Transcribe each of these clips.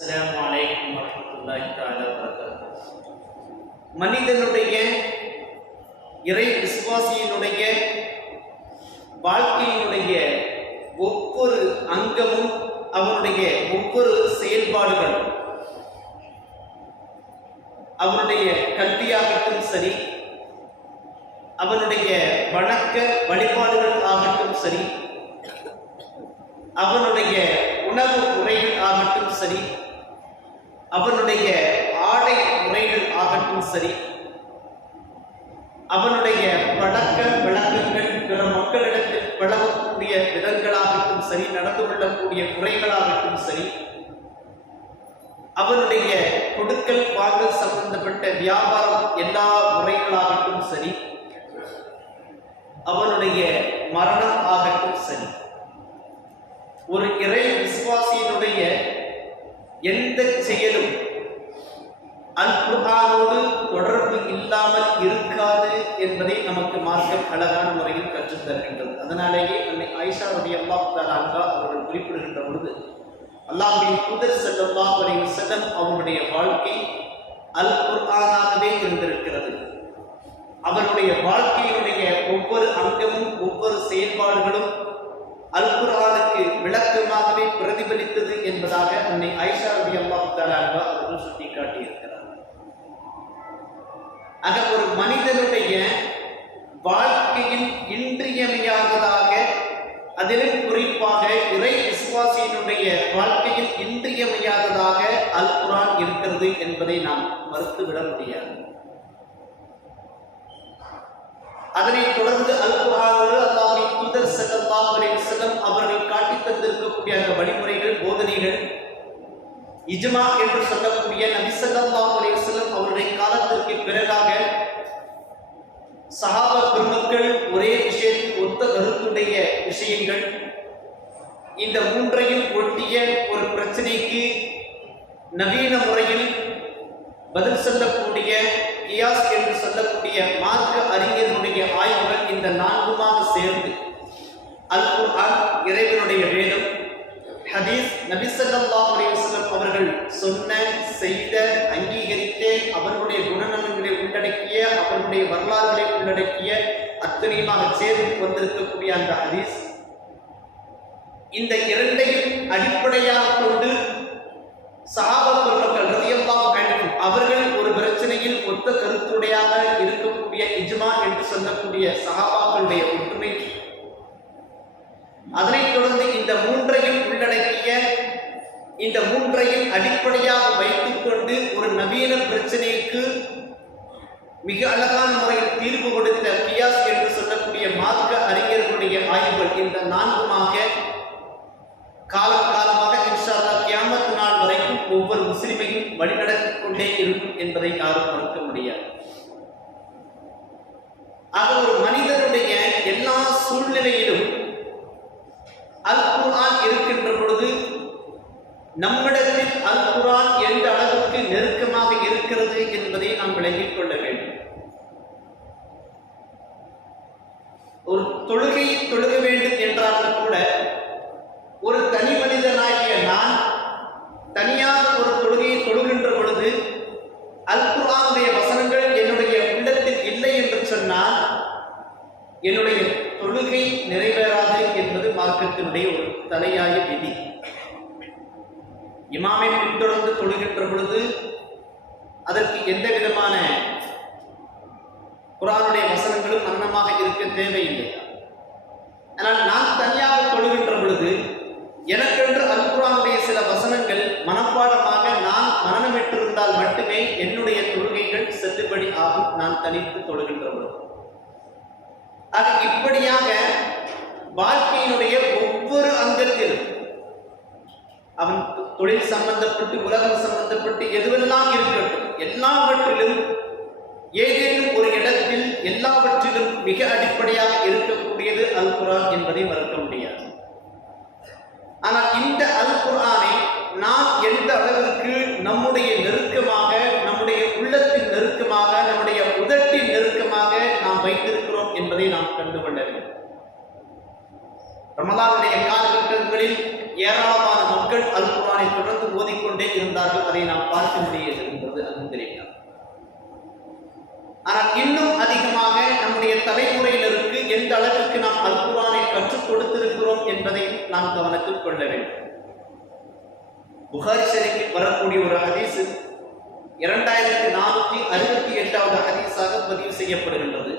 அஸ்ஸலாமு அலைக்கும் வரஹ்மத்துல்லாஹி தஆலா வபரகாத்துஹு. மனிதனுடைய இறை விசுவாசியினுடைய வாழ்க்கையினுடைய ஒவ்வொரு அங்கமும் அவனுடைய ஒவ்வொரு செயல்பாடுகளும் அவனுடைய கல்வியாகட்டும் சரி அவனுடைய வணக்க வழிபாடுகள் ஆகட்டும் சரி அவனுடைய உணவு முறைகள் ஆகட்டும் சரி அவனுடைய ஆடை முறைகள் ஆகட்டும் சரி. அவனுடைய பழக்க வழக்கங்கள் பிற மக்களிடத்தில் பழகக்கூடிய விதங்களாகட்டும் சரி நடந்து கொள்ளக்கூடிய முறைகளாகட்டும் சரி அவனுடைய கொடுக்கல் வாங்கல் சம்பந்தப்பட்ட வியாபாரம் எல்லா முறைகளாகட்டும் சரி அவனுடைய மரணம் ஆகட்டும் சரி. ஒரு இறை விஸ்வ எந்த செயலும் அல் குர்ஆனோடு தொடர்பு இல்லாமல் இருக்காது என்பதை நமக்கு மார்க்கம் அழகான முறையில் கற்றுத் தருகின்றது. அதனாலேயே அன்னை ஆயிஷா ரதி அல்லாஹ் தலாங்கா அவர்கள் குறிப்பிடுகின்ற பொழுது அல்லாஹின் புதர் செல்லல்லா அலைஹி செல்லம் அவருடைய வாழ்க்கை அல் குர்ஆனாகவே இருந்திருக்கிறது. அவருடைய வாழ்க்கையினுடைய ஒவ்வொரு அங்கமும் ஒவ்வொரு செயல்பாடுகளும் அல் குர்ஆனுக்கு விளக்கமாகவே பிரதிபலித்தது என்பதாக அன்னை ஐஷா ரபி அல்லாஹ் தலான்பா அவர்கள் சுட்டிக்காட்டியிருக்கிறார் ஆக ஒரு மனித வாழ்க்கையில் இன்றியமையாததாக அதிலும் குறிப்பாக இறை விசுவாசியினுடைய வாழ்க்கையில் இன்றியமையாததாக அல் குரான் இருக்கிறது என்பதை நாம் மறுத்துவிட முடியாது. அதனைத் தொடர்ந்து அல் குர்ஆனோடு அல்லாஹ்வின் தூதர் செல்லம் அலைஹி அவர்கள் காட்டி தந்திருக்கக்கூடிய அந்த வழிமுறைகள் போதனைகள் இஜ்மா என்று சொல்லக்கூடிய நபி செல்லம் அவருடைய காலத்திற்கு பிறகாக சஹாபா பெருமக்கள் ஒரே விஷயத்தில் ஒத்த கருத்துடைய விஷயங்கள். இந்த மூன்றையும் ஒட்டிய ஒரு பிரச்சனைக்கு நவீன முறையில் பதில் சொல்லக்கூடிய கியாஸ் என்று சொல்லக்கூடிய மார்க்க அறிஞர்களுடைய ஆய்வுகள் இந்த நான்குமாக சேர்ந்து அல் குர்ஆன் இறைவனுடைய வேதம் ஹதீஸ் நபி ஸல்லல்லாஹு அவர்கள் சொன்ன செய்த அங்கீகரித்த அவர்களுடைய குணநலன்களை உள்ளடக்கிய அவர்களுடைய வரலாறுகளை உள்ளடக்கிய அத்தனையுமாக சேர்ந்து வந்திருக்கக்கூடிய அந்த ஹதீஸ். இந்த இரண்டையும் அடிப்படையாக கொண்டு சஹாபா பெருமக்கள் அன்ஹும் அவர்கள் ஒரு பிரச்சனையில் ஒத்த கருத்துடையாக இருக்கக்கூடிய இஜ்மா என்று சொல்லக்கூடிய சகாபாக்களுடைய ஒற்றுமை. அதனைத் தொடர்ந்து இந்த மூன்றையும் உள்ளடக்கிய இந்த மூன்றையும் அடிப்படையாக வைத்துக் கொண்டு ஒரு நவீன பிரச்சனைக்கு மிக அழகான முறையில் தீர்வு கொடுத்த கியாஸ் என்று சொல்லக்கூடிய மார்க்க அறிஞர்களுடைய ஆய்வுகள் இந்த நான்குமாக காலம் காலமாக இன்ஷால்லா கியாமத்து நாள் வரைக்கும் ஒவ்வொரு முஸ்லிமையும் வழிநடத்திக் கொண்டே இருக்கும் என்பதை யாரும் மறுக்க முடியாது. அது ஒரு மனிதனுடைய எல்லா சூழ்நிலையிலும் அல் குரான் இருக்கின்ற பொழுது நம்மிடத்தில் அல் குரான் எந்த அளவுக்கு நெருக்கமாக இருக்கிறது என்பதை நாம் விளங்கிக் கொள்ள வேண்டும். ஒரு தொழுகை தொழுக வேண்டும் என்றாலும் கூட ஒரு தனி மனிதனாகிய நான் தனியாக ஒரு தொழுகையை தொழுகின்ற பொழுது அல்குரானுடைய வசனங்கள் என்னுடைய உள்ளத்தில் இல்லை என்று சொன்னால் என்னுடைய தொழுகை நிறைவேறாது என்பது மார்க்கத்தினுடைய ஒரு தலையாய விதி. இமாமை பின்தொடர்ந்து தொழுகின்ற பொழுது அதற்கு எந்த விதமான குரானுடைய வசனங்களும் மரணமாக இருக்க தேவையில்லை. ஆனால் நான் தனியாக தொழுகின்ற பொழுது எனக்கென்று அல்குரானுடைய சில வசனங்கள் மனப்பாடமாக நான் மனநமிட்டிருந்தால் மட்டுமே என்னுடைய தொழுகைகள் செல்லுபடி ஆகும். நான் தனித்து தொழுகின்ற பொழுது. ஆக இப்படியாக வாழ்க்கையினுடைய ஒவ்வொரு அங்கத்திலும் அவன் தொழில் சம்பந்தப்பட்டு உலகம் சம்பந்தப்பட்டு எதுவெல்லாம் இருக்கட்டும் எல்லாவற்றிலும் ஏதேனும் ஒரு இடத்தில் எல்லாவற்றிலும் மிக அடிப்படையாக இருக்கக்கூடியது அல் குரான் என்பதை மறுக்க முடியாது. ஆனால் இந்த அல் குரானை நாம் எந்த அளவிற்கு நம்முடைய நெருக்கமாக நம்முடைய உள்ளத்தின் நெருக்கமாக நம்முடைய உதட்டின் நெருக்கமாக நாம் வைத்திருக்கிறோம் என்பதை நாம் கண்டுகொள்ள வேண்டும். ரமலானுடைய காலகட்டங்களில் ஏராளமான மக்கள் அல் குரானை தொடர்ந்து ஓதிக்கொண்டே இருந்தார்கள். அதை நாம் பார்க்க முடியவிருக்கின்றது அல்ஹம்துலில்லாஹ். ஆனால் இன்னும் அதிகமாக நம்முடைய தலைமுறையினருக்கு எந்த அளவிற்கு நாம் அல் கற்றுக் கொடுத்திருக்கிறோம் என்பதை நாம் கவனத்தில் கொள்ள வேண்டும். புகாரி வரக்கூடிய ஒரு ஹதீஸ் இரண்டாயிரத்தி நானூற்றி அறுபத்தி எட்டாவது ஹதீஸாக பதிவு செய்யப்படுகின்றது.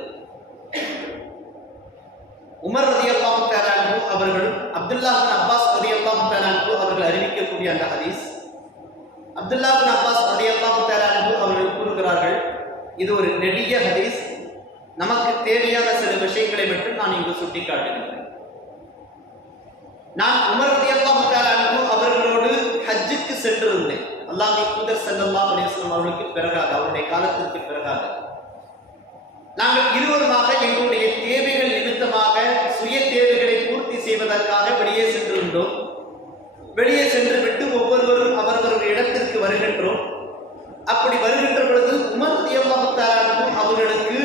உமர் ரதியல்லாஹு தஆலாஹு அவர்களும் அப்துல்லா பின் அப்பாஸ் ரதியல்லாஹு தஆலாஹு அவர்கள் அறிவிக்கக்கூடிய அந்த ஹதீஸ். அப்துல்லா பின் அப்பாஸ் ரதியல்லாஹு தஆலாஹு அவர்கள் கூறுகிறார்கள் இது ஒரு நெடிய ஹதீஸ். நமக்கு தேவையான சில விஷயங்களை மட்டும் நான் இங்கு சுட்டிக்காட்டுகிறேன். நான் உமர் ரதியல்லாஹு அவர்களோடு ஹஜ்ஜுக்கு சென்றிருந்தேன். அல்லாஹ்வின் தூதர் ஸல்லல்லாஹு அலைஹி அவர்களுக்கு பிறகாக அவருடைய காலத்திற்கு பிறகாக. நாங்கள் இருவருமாக எங்களுடைய தேவைகள் நிமித்தமாக சுய தேவைகளை பூர்த்தி செய்வதற்காக வெளியே சென்றிருந்தோம். வெளியே சென்று விட்டு ஒவ்வொருவரும் அவரவருடைய இடத்திற்கு வருகின்றோம். அப்படி வருகின்ற பொழுது உமர் தியம்மாத்தாரும் அவர்களுக்கு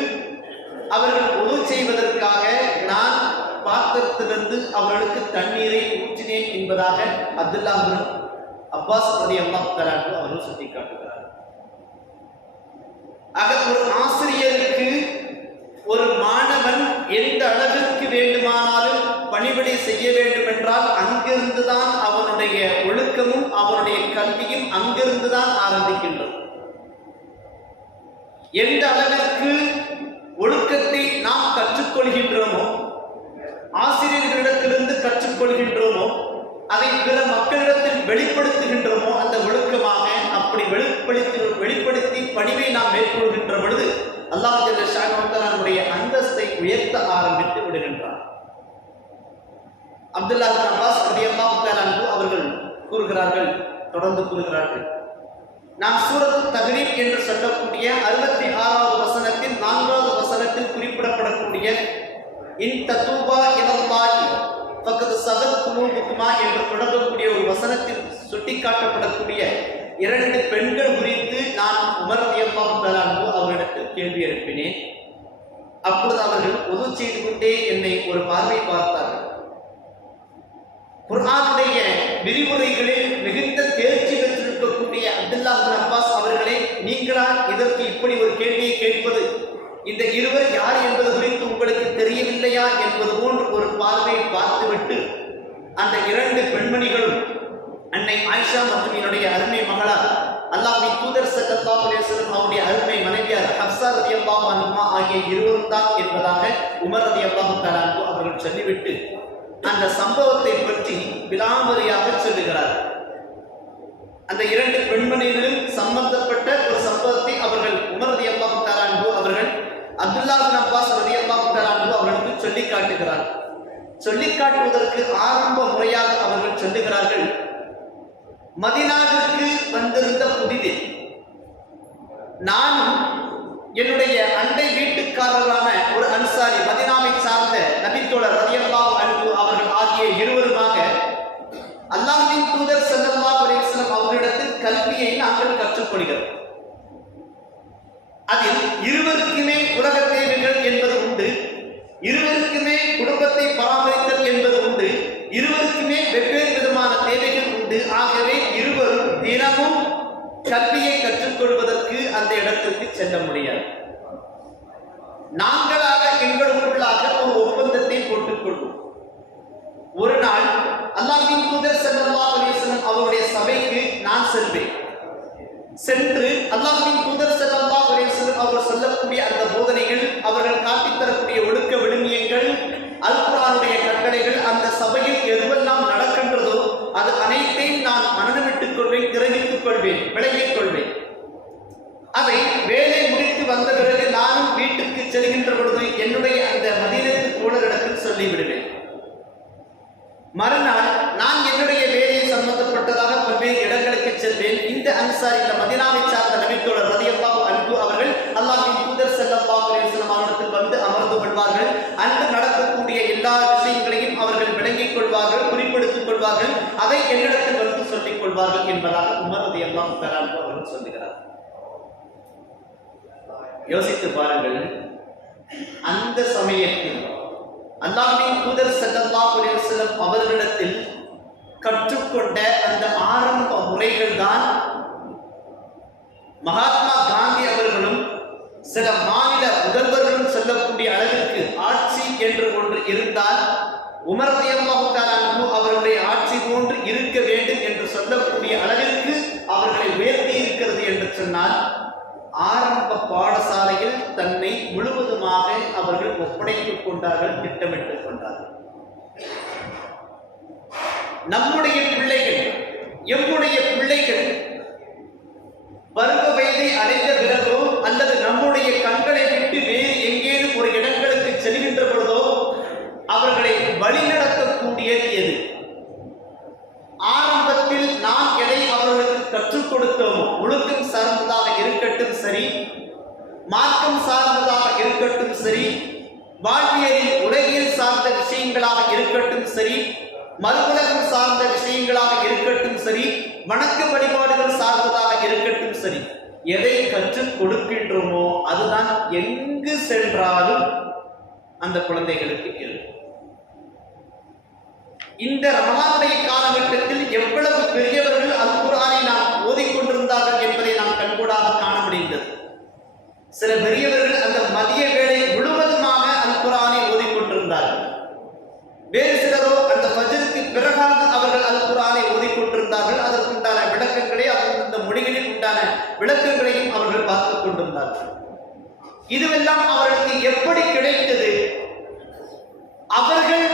அவர்கள் உதவு செய்வதற்காக நான் தந்து அவர்களுக்கு தண்ணீரை ஊற்றினேன் என்பதாக அப்துல்லாஹுடன் அப்பாஸ் அம்மா அல்லாஹ் அவர்கள் சுட்டிக்காட்டுகிறார். ஆக ஒரு ஆசிரியருக்கு ஒரு மாணவன் எந்த அளவிற்கு வேண்டுமானாலும் பணிபடி செய்ய வேண்டும் என்றால் அங்கிருந்துதான் அவனுடைய ஒழுக்கமும் அவனுடைய கல்வியும் அங்கிருந்துதான் ஆரம்பிக்கின்றது. எந்த அளவிற்கு ஒழுக்கத்தை நாம் கற்றுக்கொள்கின்றோமோ ஆசிரியர்களிடத்திலிருந்து கற்றுக்கொள்கின்றோமோ அதை பிற மக்களிடத்தில் வெளிப்படுத்துகின்றோமோ அந்த ஒழுக்கமாக அப்படி வெளிப்படுத்தி வெளிப்படுத்தி பணிவை நாம் மேற்கொள்கின்ற பொழுது அல்லாஹ் ஜல்ல அந்தஸ்தை உயர்த்த ஆரம்பித்து விடுகின்றார் அப்துல்லா அப்பாஸ் ரலியல்லாஹு அவர்கள் கூறுகிறார்கள் தொடர்ந்து கூறுகிறார்கள். நாம் சூரத்து தகரீப் என்று சொல்லக்கூடிய அறுபத்தி ஆறாவது வசனத்தில் நான்காவது வசனத்தில் குறிப்பிடப்படக்கூடிய இன் தூபா இலல்லாஹி. பக்கத்து சகத் குலூபுக்குமா என்று தொடங்கக்கூடிய ஒரு வசனத்தில் சுட்டிக்காட்டப்படக்கூடிய இரண்டு பெண்கள் குறித்து நான் உமர் ரலியல்லாஹு அவரிடத்தில் கேள்வி எழுப்பினேன். அப்பொழுது அவர்கள் உதவு செய்து கொண்டே என்னை ஒரு பார்வை பார்த்தார்கள். குர்ஆனுடைய விரிவுரைகளில் மிகுந்த தேர்ச்சி பெற்றிருக்கக்கூடிய அப்துல்லா அப்பாஸ் அவர்களே நீங்களா இதற்கு இப்படி ஒரு கேள்வியை கேட்பது இந்த இருவர் யார் என்பது குறித்து உங்களுக்கு தெரியவில்லையா என்பது போன்று ஒரு பார்வையை பார்த்துவிட்டு அந்த இரண்டு பெண்மணிகளும் அன்னை ஆயிஷா மற்றும் என்னுடைய அருமை மகளார் அல்லாஹி தூதர் ஸல்லல்லாஹு அலைஹி அவருடைய அருமை மனைவியார் ஹப்ஸா ரலியல்லாஹு அனுமா ஆகிய இருவரும் தான் என்பதாக உமர் ரதி அல்லாஹு அன்ஹு அவர்கள் சொல்லிவிட்டு அந்த சம்பவத்தை பற்றி விலாமரியாக சொல்லுகிறார் அந்த இரண்டு பெண்மணிகளும் சம்பந்தப்பட்ட ஒரு சம்பவத்தை அவர்கள் உமர் ரலியல்லாஹு தஆலா அன்ஹு அவர்கள் அப்துல்லா அப்பாஸ் ரலியல்லாஹு தஆலா அவர்களுக்கு சொல்லி காட்டுகிறார். சொல்லி காட்டுவதற்கு ஆரம்ப முறையாக அவர்கள் சொல்லுகிறார்கள் மதினாவிற்கு வந்திருந்த புதிதில் நானும் என்னுடைய அண்டை வீட்டுக்காரரான ஒரு அன்சாரி மதினாவை சார்ந்த நபித்தோழர் ரதியல்லாஹு அன்பு அவர்கள் ஆகிய இருவருமாக அல்லாஹின் தூதர் செல்லல்லா அலைஹி அவர்களிடத்தில் கல்வியை நாங்கள் கற்றுக்கொள்கிறோம். அதில் இருவருக்குமே உலக தேவைகள் என்பது உண்டு. இருவருக்குமே குடும்பத்தை பராமரித்தல் என்பது உண்டு. இருவருக்குமே வெவ்வேறு விதமான தேவைகள் உண்டு. ஆகவே இருவரும் தினமும் கல்வியை கற்றுக்கொள்வதற்கு அந்த இடத்திற்கு செல்ல முடியாது. நாங்களாக எங்களுக்குள்ளாக ஒரு ஒப்பந்தத்தை போட்டுக்கொள்வோம். ஒரு நாள் அல்லாஹின் தூதர் ஸல்லல்லாஹு அவருடைய சபைக்கு நான் செல்வேன். சென்று அல்லாஹின் தூதர் செல்லல்லா அலைஹி அவர் சொல்லக்கூடிய அந்த போதனைகள் அவர்கள் காட்டித் தரக்கூடிய ஒழுக்க விழுமியங்கள் அல் கட்டளைகள் அந்த சபையில் எதுவெல்லாம் நடக்கின்றதோ அது அனைத்தையும் நான் மனநமிட்டுக் கொள்வேன் கிரகித்துக் கொள்வேன் விளங்கிக் கொள்வேன். அதை வேலை முடித்து வந்த பிறகு நானும் வீட்டுக்கு செல்கின்ற பொழுது என்னுடைய அந்த மதியத்து தோழரிடத்தில் சொல்லிவிடுவேன். மறுநாள் செல்வேன் இந்த அன்சார் இந்த மதினாவை சார்ந்த நபித்தோழர் ரதியல்லாஹு அன்பு அவர்கள் அல்லாஹின் தூதர் ஸல்லல்லாஹு அலைஹி வந்து அமர்ந்து கொள்வார்கள். அன்று நடக்கக்கூடிய எல்லா விஷயங்களையும் அவர்கள் விளங்கிக் கொள்வார்கள் குறிப்பெடுத்துக் கொள்வார்கள். அதை என்னிடத்தில் வந்து சொல்லிக் கொள்வார்கள் என்பதாக உமர் ரதியல்லாஹு தஆலா அவர்கள் சொல்லுகிறார் யோசித்து பாருங்கள் அந்த சமயத்தில் அல்லாஹின் தூதர் ஸல்லல்லாஹு அலைஹி அவர்களிடத்தில் கற்றுக்கொண்ட அந்த ஆரம்ப முறைகள் தான் மகாத்மா காந்தி அவர்களும் சில மாநில முதல்வர்களும் சொல்லக்கூடிய அளவிற்கு ஆட்சி என்று ஒன்று இருந்தால் உமர்தியம்மாவுக்காரன்பு அவருடைய ஆட்சி போன்று இருக்க வேண்டும் என்று சொல்லக்கூடிய அளவிற்கு அவர்களை உயர்த்தி இருக்கிறது என்று சொன்னால் ஆரம்ப பாடசாலையில் தன்னை முழுவதுமாக அவர்கள் ஒப்படைத்துக் கொண்டார்கள் திட்டமிட்டுக் கொண்டார்கள். நம்முடைய பிள்ளைகள் எம்முடைய பிள்ளைகள் பருவ வயதை அடைந்த பிறகோ அல்லது நம்முடைய கண்களை விட்டு வேறு எங்கேனும் ஒரு இடங்களுக்கு செல்கின்ற பொழுதோ அவர்களை வழிநடத்தக்கூடியது எது? ஆரம்பத்தில் நாம் எதை அவர்களுக்கு கற்றுக் கொடுத்தோம்? ஒழுக்கம் சார்ந்ததாக இருக்கட்டும் சரி மார்க்கம் சார்ந்ததாக இருக்கட்டும் சரி வாழ்வியலில் உலகியல் சார்ந்த விஷயங்களாக இருக்கட்டும் சரி மறுவுலகம் சார்ந்த விஷயங்களாக இருக்கட்டும் சரி வணக்க வழிபாடுகள் சார்ந்ததாக இருக்கட்டும் சரி எதை கற்றுக் கொடுக்கின்றோமோ அதுதான் எங்கு சென்றாலும் அந்த குழந்தைகளுக்கு இருக்கும். இந்த ரமலானுடைய காலகட்டத்தில் எவ்வளவு பெரியவர்கள் அல் குரானை நாம் ஓதிக்கொண்டிருந்தார்கள் என்பதை நாம் கண்கூடாக காண முடிந்தது. சில பெரியவர்கள் அந்த மதிய வேளை முழுவதுமாக அல் குரானை ஓதிக்கொண்டிருந்தார்கள் வேறு சில அந்த ஃபஜ்ருக்கு பிறகாக அவர்கள் அல் குர்ஆனை ஓதிக்கொண்டிருந்தார்கள் அதற்குண்டான விளக்கங்களை அந்த மொழிகளில் உண்டான விளக்கங்களையும் அவர்கள் பார்த்துக் கொண்டிருந்தார்கள் இதுவெல்லாம் அவர்களுக்கு எப்படி கிடைத்தது அவர்கள்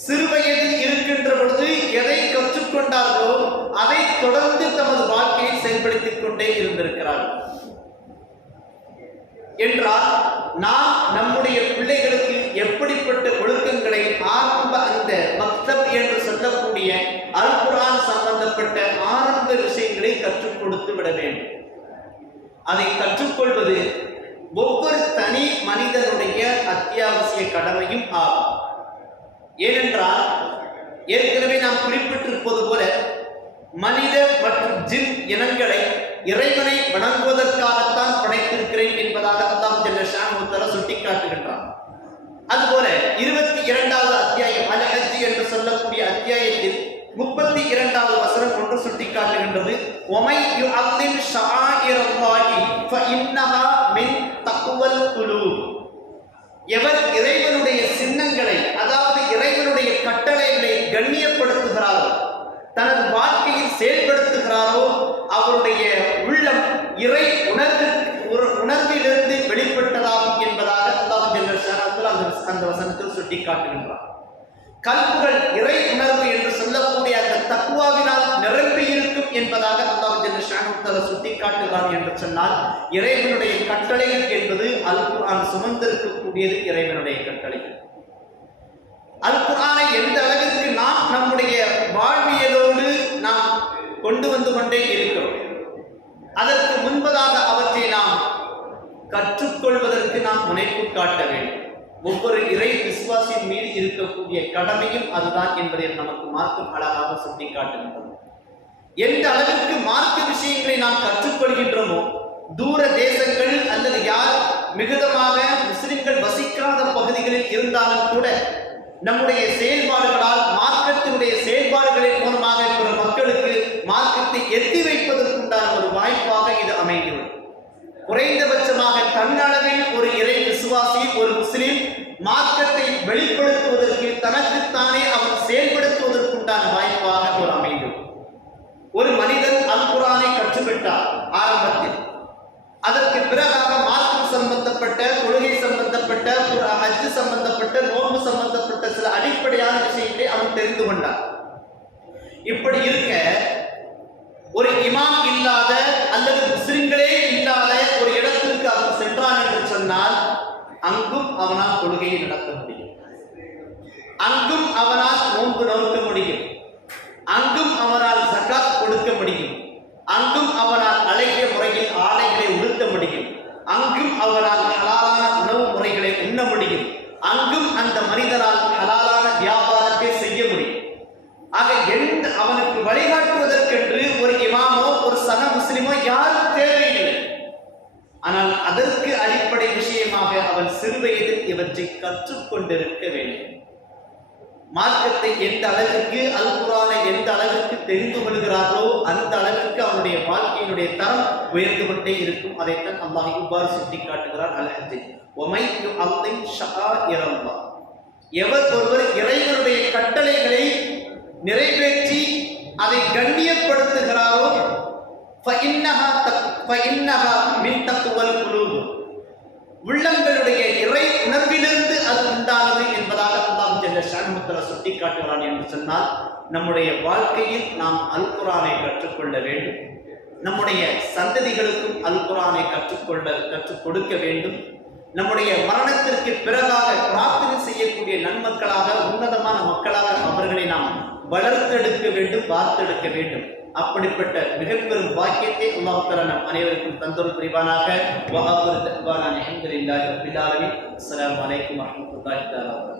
சிறுவயதில் இருக்கின்ற பொழுது எதை கற்றுக்கொண்டார்களோ அதை தொடர்ந்து தமது வாழ்க்கையை செயல்படுத்திக் கொண்டே இருந்திருக்கிறார்கள் என்றால் நாம் நம்முடைய பிள்ளைகளுக்கு எப்படிப்பட்ட ஒழுக்கங்களை ஆரம்ப அந்த மக்தப் என்று சொல்லக்கூடிய அல் குரான் சம்பந்தப்பட்ட ஆரம்ப விஷயங்களை கற்றுக் கொடுத்து விட வேண்டும். அதை கற்றுக்கொள்வது ஒவ்வொரு தனி மனிதனுடைய அத்தியாவசிய கடமையும் ஆகும். ஏனென்றால் ஏற்கனவே நாம் குறிப்பிட்டிருப்பது போல மனித மற்றும் ஜின் இனங்களை இறைவனை வணங்குவதற்காகத்தான் படைத்திருக்கிறேன் என்பதாக அல்லாம் ஜல்ல ஷாமுத்தர சுட்டிக்காட்டுகின்றார் அதுபோல இருபத்தி இரண்டாவது அத்தியாயம் அழக முப்பத்தி இரண்டாவது வசனம் ஒன்று சுட்டிக்காட்டுகின்றது. ஒமை யு அல்லிம் ஃப இன்னஹா மின் தக்வல் குலூப். எவர் இறைவனுடைய சின்னங்களை அதாவது இறைவனுடைய கட்டளைகளை கண்ணியப்படுத்துகிறாரோ தனது வாழ்க்கையில் செயல்படுத்துகிறாரோ அவருடைய உள்ளம் இறை உணர்வு ஒரு உணர்விலிருந்து வெளிப்பட்டதாகும் என்பதாக அல்லாஹ் அந்த அந்த வசனத்தில் சுட்டி காட்டுகின்றார் கல்புகள் இறை உணர்வு என்று சொல்லக்கூடிய அந்த தக்குவாவினால் நிரம்பி இருக்கும் என்பதாக அல்லாஹ் ஜல்ல ஷானத்துல் சுட்டி காட்டுகிறார் என்று சொன்னால் இறைவனுடைய கட்டளைகள் என்பது அல் குர்ஆன் சுமந்திருக்கக்கூடியது இறைவனுடைய கட்டளைகள். அல் குர்ஆனை எந்த அளவிற்கு நாம் நம்முடைய வாழ்வியலோடு நாம் கொண்டு வந்து கொண்டே இருக்கிறோம் அதற்கு முன்பதாக அவற்றை நாம் கற்றுக்கொள்வதற்கு நாம் முனைப்பு காட்ட வேண்டும். ஒவ்வொரு இறை விசுவாசியின் மீது இருக்கக்கூடிய கடமையும் அதுதான் என்பதை நமக்கு மார்க்கம் அழகாக சுட்டிக்காட்டுகின்றது. எந்த அளவிற்கு மார்க்க விஷயங்களை நாம் கற்றுக்கொள்கின்றோமோ தூர தேசங்கள் அல்லது யார் மிகுதமாக முஸ்லிம்கள் வசிக்காத பகுதிகளில் இருந்தாலும் கூட நம்முடைய செயல்பாடுகளால் மார்க்கத்தினுடைய செயல்பாடுகளின் மூலமாக பிற மக்களுக்கு மார்க்கத்தை எட்டி வைப்பதற்குண்டான ஒரு வாய்ப்பாக இது அமைந்துள்ளது குறைந்தபட்சமாக தன்னளவில் ஒரு இறை விசுவாசி ஒரு முஸ்லிம் மார்க்கத்தை வெளிப்படுத்துவதற்கு தனக்குத்தானே அவன் செயல்படுத்துவதற்குண்டான வாய்ப்பாக ஒரு அமைந்துள்ளது ஒரு மனிதன் அல் குரானை கற்றுவிட்டார் ஆரம்பத்தில். அதற்கு பிறகாக மார்க்கம் சம்பந்தப்பட்ட கொள்கை சம்பந்தப்பட்ட ஒரு சம்பந்தப்பட்ட நோன்பு சம்பந்தப்பட்ட சில அடிப்படையான விஷயங்களை அவன் தெரிந்து கொண்டான். இப்படி இருக்க ஒரு இமாம் இல்லாத அல்லது முஸ்லிம்களே இல்லாத அவன் என்று சொன்னால் அங்கும் அவனால் கொள்கையை நடத்த முடியும். அங்கும் அவனால் நோன்பு முடியும் அங்கும் அவனால் ஜகாத் கொடுக்க முடியும் அங்கும் அவனால் அழகிய முறையில் ஆடைகளை உடுத்த முடியும் அங்கும் அவனால் ஹலாலான உணவு முறைகளை உண்ண முடியும் அங்கும் அந்த மனிதனால் ஹலாலான வியாபாரத்தை செய்ய முடியும் ஆக எந்த அவனுக்கு வழிகாட்டுவதற்கென்று ஒரு இமாமோ ஒரு சக முஸ்லிமோ யாரும் தேவையில்லை ஆனால் அதற்கு அடிப்படை விஷயமாக அவன் சிறுவயதில் இவற்றை கற்றுக்கொண்டிருக்க வேண்டும் மார்க்கத்தை எந்த அளவிற்கு அல் எந்த அளவிற்கு தெரிந்து கொள்கிறார்களோ அந்த அளவிற்கு அவனுடைய வாழ்க்கையினுடைய தரம் உயர்ந்து கொண்டே இருக்கும். அதைத்தான் அல்லாஹ் இவ்வாறு சுட்டி காட்டுகிறார் அல் ஹஜ் ஒமை அல்லை ஷகா இரம்பா எவர் ஒருவர் இறைவனுடைய கட்டளைகளை நிறைவேற்றி அதை கண்ணியப்படுத்துகிறாரோ உள்ளங்களுடைய இறை உணர்விலிருந்து அது உண்டானது என்பதை ஜல்ல சுட்டி காட்டுகிறான் என்று சொன்னால் நம்முடைய வாழ்க்கையில் நாம் அல் குரானை கற்றுக்கொள்ள வேண்டும். நம்முடைய சந்ததிகளுக்கும் அல் குரானை கற்றுக்கொள்ள கற்றுக் கொடுக்க வேண்டும். நம்முடைய மரணத்திற்கு பிறகாக பிரார்த்தனை செய்யக்கூடிய நன்மக்களாக உன்னதமான மக்களாக அவர்களை நாம் வளர்த்தெடுக்க வேண்டும் வார்த்தெடுக்க வேண்டும். அப்படிப்பட்ட மிக பெரும் பாக்கியத்தை அல்லாஹ் நம் அனைவருக்கும் தந்தொரு புரிவானாக. அஸ்லாம் வலைக்கம் வரமத்துல்லாஹி தாலா